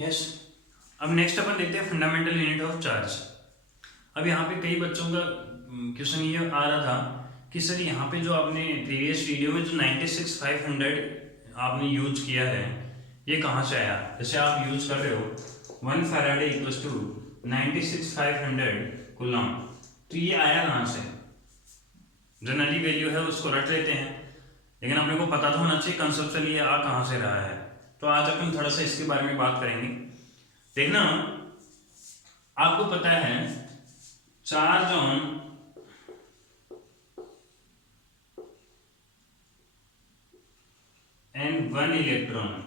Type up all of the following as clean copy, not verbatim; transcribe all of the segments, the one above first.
Yes. अब next अपन देखते हैं फंडामेंटल यूनिट ऑफ चार्ज। अब यहाँ पे कई बच्चों का क्वेश्चन ये आ रहा था कि सर यहाँ पे जो आपने प्रीवियस वीडियो में जो 96,500 आपने यूज किया है ये कहाँ से आया। जैसे आप यूज कर रहे हो 1 फैराडे इक्वल्स टू 96,500 कूलम, तो ये आया कहाँ से। जनरली वैल्यू है उसको रट लेते हैं, लेकिन अपने को पता तो होना चाहिए कंसेप्चुअली ये आ कहाँ से रहा है। तो आज अपन थोड़ा सा इसके बारे में बात करेंगे। देखना, आपको पता है charge on and one electron,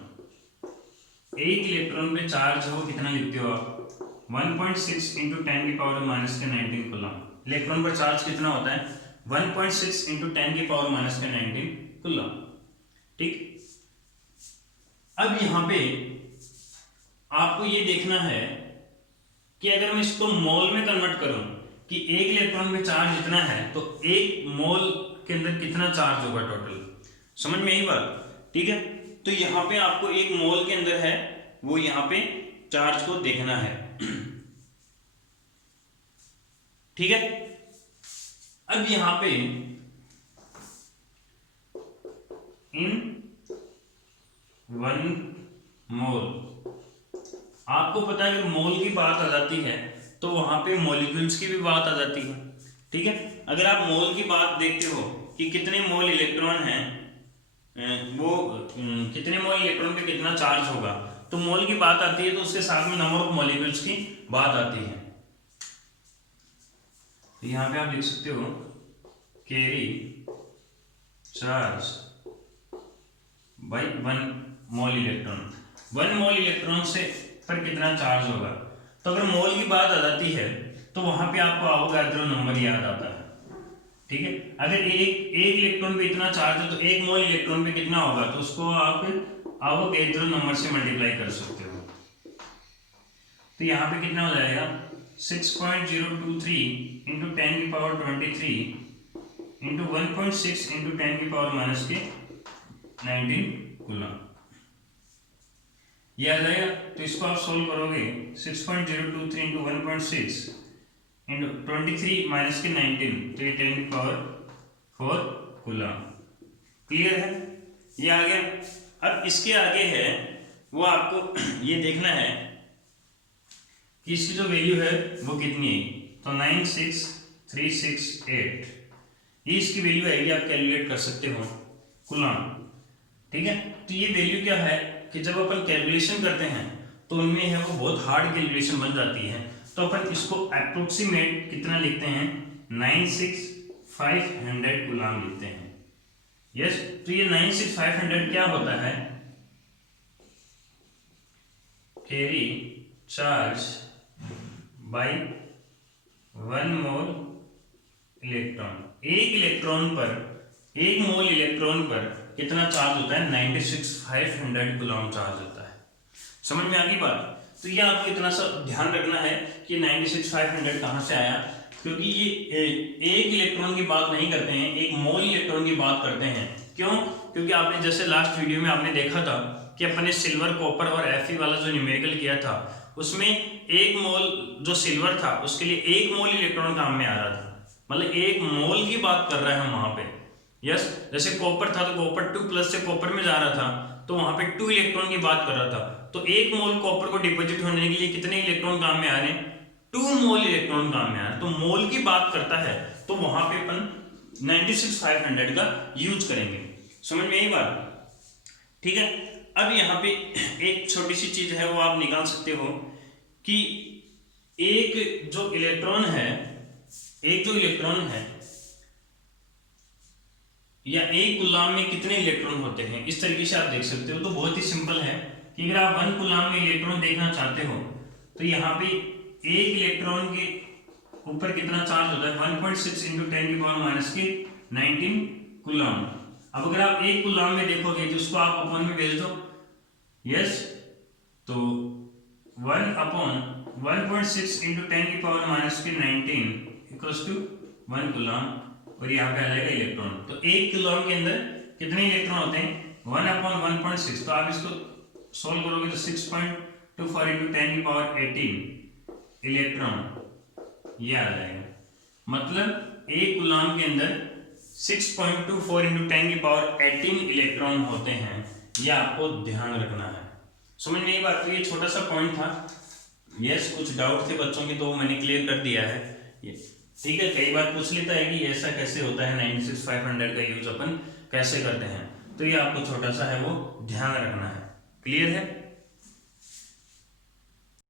एक इलेक्ट्रॉन पे चार्ज हो कितना लिखते हो आप 1.6 इंटू 10 की पावर माइनस के 19 कूलम। इलेक्ट्रॉन पर चार्ज कितना होता है 1.6 इंटू 10 की पावर माइनस के 19 कूलम। ठीक, अब यहां पे आपको ये देखना है कि अगर मैं इसको मोल में कन्वर्ट करूं कि एक इलेक्ट्रॉन में चार्ज इतना है तो एक मोल के अंदर कितना चार्ज होगा टोटल। समझ में यही बात, ठीक है। तो यहां पे आपको एक मोल के अंदर है वो यहां पे चार्ज को देखना है, ठीक है। अब यहां पे इन 1 मोल, आपको पता है अगर मोल की बात आ जाती है तो वहां पे मॉलिक्यूल्स की भी बात आ जाती है, ठीक है। अगर आप मोल की बात देखते हो कि कितने मोल इलेक्ट्रॉन हैं, वो कितने मोल इलेक्ट्रॉन पे कितना चार्ज होगा, तो मोल की बात आती है तो उसके साथ में नंबर ऑफ मॉलिक्यूल्स की बात आती है। तो यहां पे आप लिख सकते हो carry charge by 1 mole electron. 1 mole electron से पर कितना चार्ज होगा। तो अगर मोल की बात आ जाती है तो वहां पे आपको एवोगाड्रो नंबर याद आता है, ठीक है। अगर एक इलेक्ट्रॉन पे इतना चार्ज है तो एक मोल इलेक्ट्रॉन पे कितना होगा, तो उसको आप एवोगाड्रो नंबर से मल्टीप्लाई कर सकते हो। तो यहाँ पे कितना हो जाएगा 6.023 इंटू 10 की पावर 23 इंटू 1.6 इंटू 10 की पावर माइनस के 19 कूलम, ये आ जाएगा। तो इसको आप सोल्व करोगे 6.023 इंटू 1.6 इंटू 23 माइनस के 19, तो ये 10 की पावर 4 कूलम। क्लियर है, ये आ गया। अब इसके आगे है वो आपको ये देखना है कि इसकी जो वैल्यू है वो कितनी है। तो 96368 ये इसकी वैल्यू आएगी, आप कैलकुलेट कर सकते हो कूलम, ठीक है। तो ये वैल्यू क्या है कि जब अपन कैलकुलेशन करते हैं तो उनमें है वो बहुत हार्ड कैलकुलेशन बन जाती है, तो अपन इसको अप्रोक्सीमेट कितना लिखते हैं 96500 कूलम लिखते हैं। यस, तो ये 96500 क्या होता है carry charge by 1 mole electron. एक मोल इलेक्ट्रॉन पर कितना चार्ज होता है 96,500 कूलम चार्ज होता है। समझ में आ गई बात। तो ये आपको इतना सा ध्यान रखना है कि 96,500 कहाँ से आया, क्योंकि ये एक इलेक्ट्रॉन की बात नहीं करते हैं, एक मोल इलेक्ट्रॉन की बात करते हैं। क्यों, क्योंकि आपने जैसे लास्ट वीडियो में आपने देखा था कि अपने सिल्वर कॉपर और Fe वाला जो न्यूमेरिकल किया था उसमें एक मोल जो सिल्वर था उसके लिए एक मोल इलेक्ट्रॉन काम में आ रहा था, मतलब एक मोल की बात कर रहे हैं हम वहां पे। यस, जैसे कॉपर था तो कॉपर 2 प्लस से कॉपर में जा रहा था तो वहां पे 2 इलेक्ट्रॉन की बात कर रहा था। तो एक मोल कॉपर को डिपॉजिट होने के लिए कितने इलेक्ट्रॉन काम में आ रहे हैं 2 मोल इलेक्ट्रॉन काम में आ रहे हैं। तो मोल की बात करता है तो वहां पे अपन 96,500 का यूज करेंगे। समझ में यही बात, ठीक है। अब यहाँ पे एक छोटी सी चीज है वो आप निकाल सकते हो कि एक जो इलेक्ट्रॉन है या एक कूलम में कितने इलेक्ट्रॉन होते हैं, इस तरीके से आप देख सकते हो। तो बहुत ही सिंपल है कि अगर आप 1 कूलम में इलेक्ट्रॉन देखना चाहते हो तो यहाँ पे एक इलेक्ट्रॉन के ऊपर कितना चार्ज होता है 1.6 इंटू 10 की पावर माइनस के 19 कूलम। अब अगर आप एक कूलम में देखोगे तो उसको आप अपॉन में भेज दो। यस, तो 1 अपॉन 1.6 इंटू 10 की पावर माइनस के 19 इक्वल्स टू 1 कूलम, और यहाँ पे आ जाएगा इलेक्ट्रॉन। तो एक कूलम के अंदर कितने इलेक्ट्रॉन होते हैं 1 अपॉन 1.6। तो आप इसको सोल्व करोगे तो 6.24 इंटू 10 की पावर 18 इलेक्ट्रॉन, ये आ जाएगा। मतलब एक गुलाम के अंदर 6.24 इंटू 10 की पावर 18 इलेक्ट्रॉन होते हैं, ये आपको ध्यान रखना है। समझ में ये बात? तो ये छोटा सा पॉइंट था। यस, कुछ डाउट थे बच्चों की तो मैंने क्लियर कर दिया है ये, ठीक है। कई बार पूछ लेता है कि ऐसा कैसे होता है, 96,500 का यूज अपन कैसे करते हैं, तो ये आपको छोटा सा है वो ध्यान रखना है। क्लियर है?